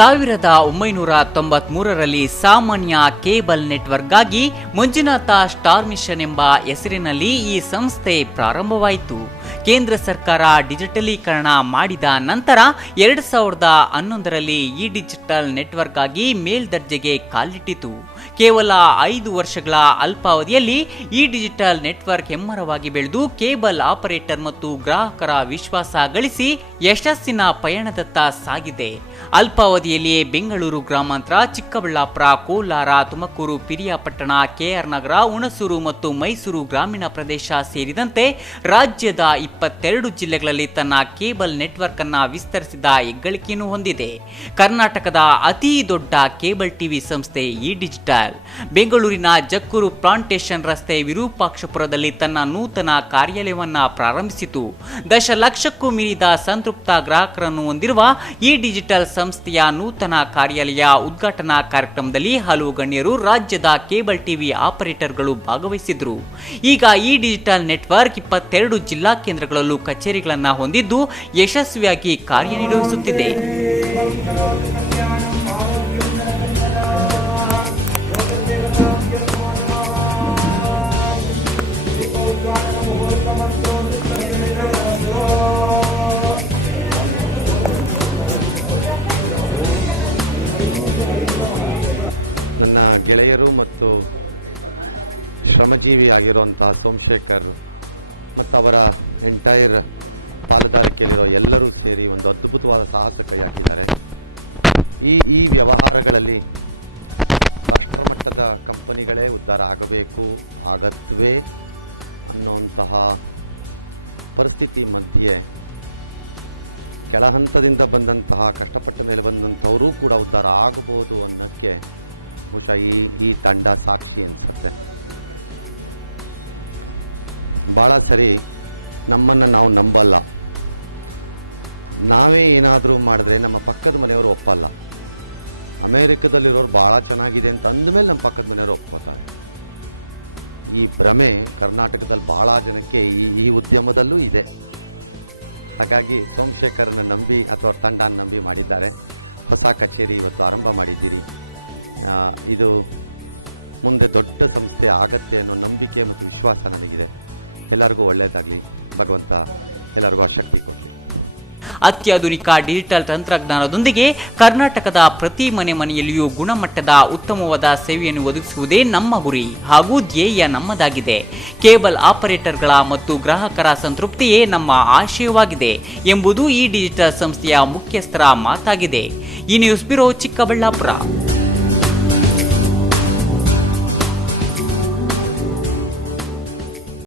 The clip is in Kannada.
1993ರಲ್ಲಿ ಸಾಮಾನ್ಯ ಕೇಬಲ್ ನೆಟ್ವರ್ಕ್ಗಾಗಿ ಮಂಜುನಾಥ ಸ್ಟಾರ್ ಮಿಷನ್ ಎಂಬ ಹೆಸರಿನಲ್ಲಿ ಈ ಸಂಸ್ಥೆ ಪ್ರಾರಂಭವಾಯಿತು. ಕೇಂದ್ರ ಸರ್ಕಾರ ಡಿಜಿಟಲೀಕರಣ ಮಾಡಿದ ನಂತರ 2011ರಲ್ಲಿ ಈ ಡಿಜಿಟಲ್ ನೆಟ್ವರ್ಕ್ ಆಗಿ ಮೇಲ್ದರ್ಜೆಗೆ ಕಾಲಿಟ್ಟಿತು. ಕೇವಲ 5 ವರ್ಷಗಳ ಅಲ್ಪಾವಧಿಯಲ್ಲಿ ಈ ಡಿಜಿಟಲ್ ನೆಟ್ವರ್ಕ್ ಹೆಮ್ಮರವಾಗಿ ಬೆಳೆದು ಕೇಬಲ್ ಆಪರೇಟರ್ ಮತ್ತು ಗ್ರಾಹಕರ ವಿಶ್ವಾಸ ಗಳಿಸಿ ಯಶಸ್ಸಿನ ಪಯಣದತ್ತ ಸಾಗಿದೆ. ಅಲ್ಪಾವಧಿಯಲ್ಲಿಯೇ ಬೆಂಗಳೂರು ಗ್ರಾಮಾಂತರ, ಚಿಕ್ಕಬಳ್ಳಾಪುರ, ಕೋಲಾರ, ತುಮಕೂರು, ಪಿರಿಯಾಪಟ್ಟಣ, ಕೆಆರ್ ನಗರ, ಹುಣಸೂರು ಮತ್ತು ಮೈಸೂರು ಗ್ರಾಮೀಣ ಪ್ರದೇಶ ಸೇರಿದಂತೆ ರಾಜ್ಯದ 22 ಜಿಲ್ಲೆಗಳಲ್ಲಿ ತನ್ನ ಕೇಬಲ್ ನೆಟ್ವರ್ಕ್ ಅನ್ನು ವಿಸ್ತರಿಸಿದ ಹೆಗ್ಗಳಿಕೆಯನ್ನು ಹೊಂದಿದೆ. ಕರ್ನಾಟಕದ ಅತಿ ದೊಡ್ಡ ಕೇಬಲ್ ಟಿವಿ ಸಂಸ್ಥೆ ಈ ಡಿಜಿಟಲ್ ಬೆಂಗಳೂರಿನ ಜಕ್ಕೂರು ಪ್ಲಾಂಟೇಶನ್ ರಸ್ತೆ ವಿರೂಪಾಕ್ಷಪುರದಲ್ಲಿ ತನ್ನ ನೂತನ ಕಾರ್ಯಾಲಯವನ್ನು ಪ್ರಾರಂಭಿಸಿತು. ದಶಲಕ್ಷಕ್ಕೂ ಮೀರಿದ ಸಂತೃಪ್ತ ಗ್ರಾಹಕರನ್ನು ಹೊಂದಿರುವ ಈ ಡಿಜಿಟಲ್ ಸಂಸ್ಥೆಯ ನೂತನ ಕಾರ್ಯಾಲಯ ಉದ್ಘಾಟನಾ ಕಾರ್ಯಕ್ರಮದಲ್ಲಿ ಹಲವು ಗಣ್ಯರು, ರಾಜ್ಯದ ಕೇಬಲ್ ಟಿವಿ ಆಪರೇಟರ್ಗಳು ಭಾಗವಹಿಸಿದ್ರು. ಈಗ ಈ ಡಿಜಿಟಲ್ ನೆಟ್ವರ್ಕ್ 22 ಜಿಲ್ಲಾ ಕೇಂದ್ರಗಳಲ್ಲೂ ಕಚೇರಿಗಳನ್ನು ಹೊಂದಿದ್ದು ಯಶಸ್ವಿಯಾಗಿ ಕಾರ್ಯನಿರ್ವಹಿಸುತ್ತಿದೆ. ನನ್ನ ಗೆಳೆಯರು ಮತ್ತು ಶ್ರಮಜೀವಿ ಆಗಿರುವಂತಹ ಸೋಮಶೇಖರ್ ಮತ್ತು ಅವರ ಎಂಟೈರ್ ಪಾಲುದಾರಿಕೆಯಲ್ಲಿರುವ ಎಲ್ಲರೂ ಸೇರಿ ಒಂದು ಅದ್ಭುತವಾದ ಸಾಹಸ ಕೈಯಾಗಿದ್ದಾರೆ. ಈ ವ್ಯವಹಾರಗಳಲ್ಲಿ ರಾಷ್ಟ್ರಮಟ್ಟದ ಕಂಪನಿಗಳೇ ಉದ್ಧಾರ ಆಗಬೇಕು, ಆಗತ್ವೇ ಅನ್ನುವಂತಹ ಪರಿಸ್ಥಿತಿ ಮಧ್ಯೆ ಕೆಳ ಹಂತದಿಂದ ಬಂದಂತಹ ಕಷ್ಟಪಟ್ಟ ಮೇಲೆ ಬಂದಂಥವರು ಕೂಡ ಉದ್ಧಾರ ಆಗಬಹುದು ಅನ್ನೋಕ್ಕೆ ಬಹುಶಃ ಈ ತಂಡ ಸಾಕ್ಷಿ ಅನ್ಸುತ್ತೆ. ಬಹಳ ಸರಿ ನಮ್ಮನ್ನು ನಾವು ನಂಬಲ್ಲ, ನಾವೇ ಏನಾದರೂ ಮಾಡಿದ್ರೆ ನಮ್ಮ ಪಕ್ಕದ ಮನೆಯವರು ಒಪ್ಪಲ್ಲ. ಅಮೆರಿಕದಲ್ಲಿರೋರು ಬಹಳ ಚೆನ್ನಾಗಿದೆ ಅಂತ ಅಂದಮೇಲೆ ನಮ್ಮ ಪಕ್ಕದ ಮನೆಯವರು ಒಪ್ಕೋತಾರೆ. ಈ ಭ್ರಮೆ ಕರ್ನಾಟಕದಲ್ಲಿ ಬಹಳ ಜನಕ್ಕೆ ಈ ಉದ್ಯಮದಲ್ಲೂ ಇದೆ. ಹಾಗಾಗಿ ಸೋಮಶೇಖರನ್ನು ನಂಬಿ ಅಥವಾ ತಂಡ ನಂಬಿ ಮಾಡಿದ್ದಾರೆ. ಹೊಸ ಕಚೇರಿ ಇವತ್ತು ಆರಂಭ ಮಾಡಿದ್ದೀರಿ. ಇದು ಮುಂದೆ ದೊಡ್ಡ ಸಂಸ್ಥೆ ಆಗತ್ತೆ ಅನ್ನೋ ನಂಬಿಕೆ ಮತ್ತು ವಿಶ್ವಾಸ ನನಗಿದೆ. ಎಲ್ಲರಿಗೂ ಒಳ್ಳೆಯದಾಗಲಿ, ಭಗವಂತ ಎಲ್ಲರಿಗೂ ಆ ಶಕ್ತಿ ಕೊಡಿ. ಅತ್ಯಾಧುನಿಕ ಡಿಜಿಟಲ್ ತಂತ್ರಜ್ಞಾನದೊಂದಿಗೆ ಕರ್ನಾಟಕದ ಪ್ರತಿ ಮನೆಯಲ್ಲಿಯೂ ಗುಣಮಟ್ಟದ ಉತ್ತಮವಾದ ಸೇವೆಯನ್ನು ಒದಗಿಸುವುದೇ ನಮ್ಮ ಗುರಿ ಹಾಗೂ ಧ್ಯೇಯ ನಮ್ಮದಾಗಿದೆ. ಕೇಬಲ್ ಆಪರೇಟರ್ಗಳ ಮತ್ತು ಗ್ರಾಹಕರ ಸಂತೃಪ್ತಿಯೇ ನಮ್ಮ ಆಶಯವಾಗಿದೆ ಎಂಬುದು ಈ ಡಿಜಿಟಲ್ ಸಂಸ್ಥೆಯ ಮುಖ್ಯಸ್ಥರ ಮಾತಾಗಿದೆ. ಈ ನ್ಯೂಸ್ ಬ್ಯೂರೋ, ಚಿಕ್ಕಬಳ್ಳಾಪುರ.